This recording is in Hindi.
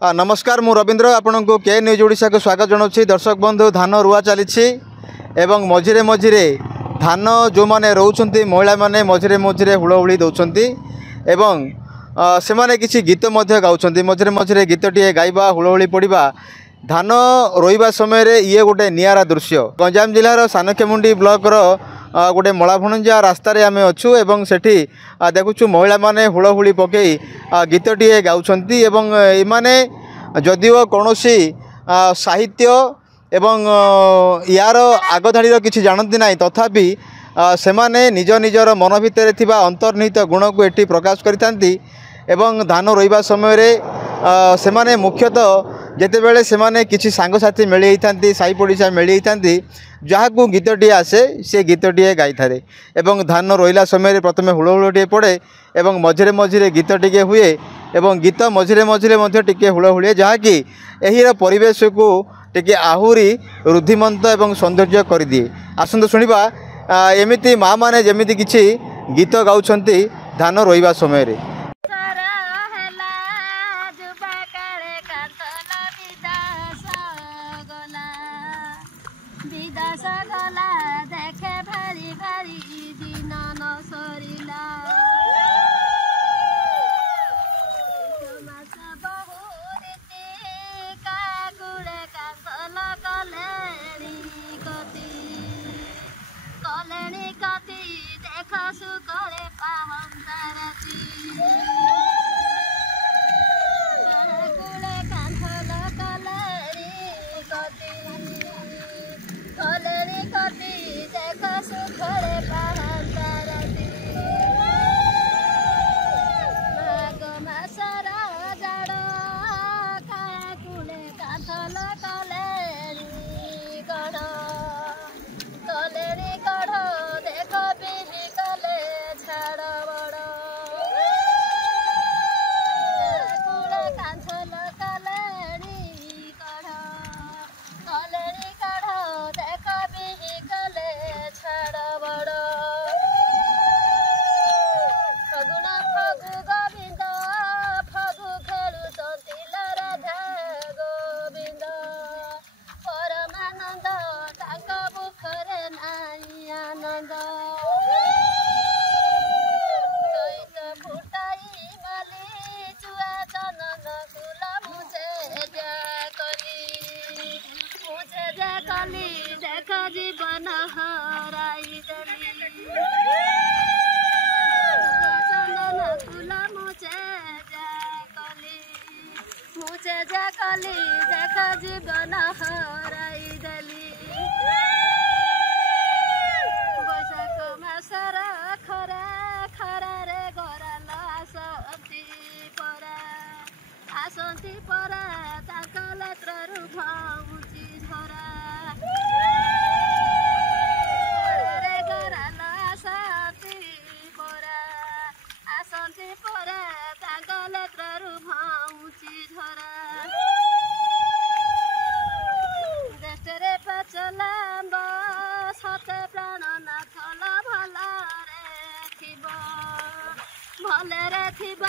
नमस्कार मु रवींद्र आपण को के न्यूज ओडिशा को स्वागत जनाऊँ। दर्शक बंधु धान रुआ चली मझिरे मझिरे धान जो मैंने रोच महिला मैंने मझिरे मझिरे हुड़हुड़ी दौरान एवं से माने किसी गीत गाँव मझिरे मझिरे गीतटे गाइबा हुड़हुड़ी पड़ा धान रोइबा समय रे ये गोटे नियारा दृश्य। गंजाम जिलार सानखेमुंडी ब्लॉकर गोटे मलाभणंजा रास्तार आम अच्छू एवं सेठी देखुचु महिला माने हुड़हुड़ी पकई गीतटे गाउछंती एवं एमाने जदिओ कौनसी साहित्य एवं यार आगधाड़ी किसी जानती ना तथापि सेमाने निज निजर मन भितर थिबा अंतर्निहित गुण को एठी प्रकाश करितांती एवं धान रोइबा समय रे सेमाने मुख्यतः जेतेबेले सेमाने किछि सांगसाथी मिली होइतांती साई पड़िशा मिली होइतांती जहाँकू गीतटे आसे से गीतटे गाई थारे एवं धान रोइला समय प्रथमे हुड़हुड़ीटे पड़े एवं मझिरे मझिरे गीत टिके हुए एवं गीत मझिरे मझिरे मध्य टिके हुड़हुड़े जहाँकि एहिर परिवेश को टिके आहुरी रुद्धिमंत एवं सौंदर्य कर दिए। आसंतु शुणिबा एमिति माँ माने जेमिति किछि गीत गाउछंती धान रोइबा समय रे। विदास गला देखे भारी भारी दिन न सरिला समास बहुरीति काकुड़े कासल कलेणी कति देख सुकरे पाहंतारती काकुड़े कासल कलेणी कति कलेरी कति देख सुखरे पाहंतारती माघ मासर जाड़ काकुले काथल कलेरी कढ़ देख बिही कले छाड़ बड़ काकुले काथल कलेरी कढ़ देख बिही कले छाड़ बड़ फगुण फगु गोविंद फगु खेलुचंती राधा गोविंद परमानंद तांक मुखरे नाई आनंद चैत फुटाई माली चुआ चनन फूल मुझे जा कली देख जीवन हराई देली चंदन फूल मुझे जा कली देख जीवन हराई देली बैशाख मासर खरा खरा रे गराल आसंती परा तांक लेत्रु भाऊची झरा रे गराल आसंती परा तांक लेत्रु भाऊची झरा देशरे पचलाम्ब सते प्राण नाथल भलरे थिब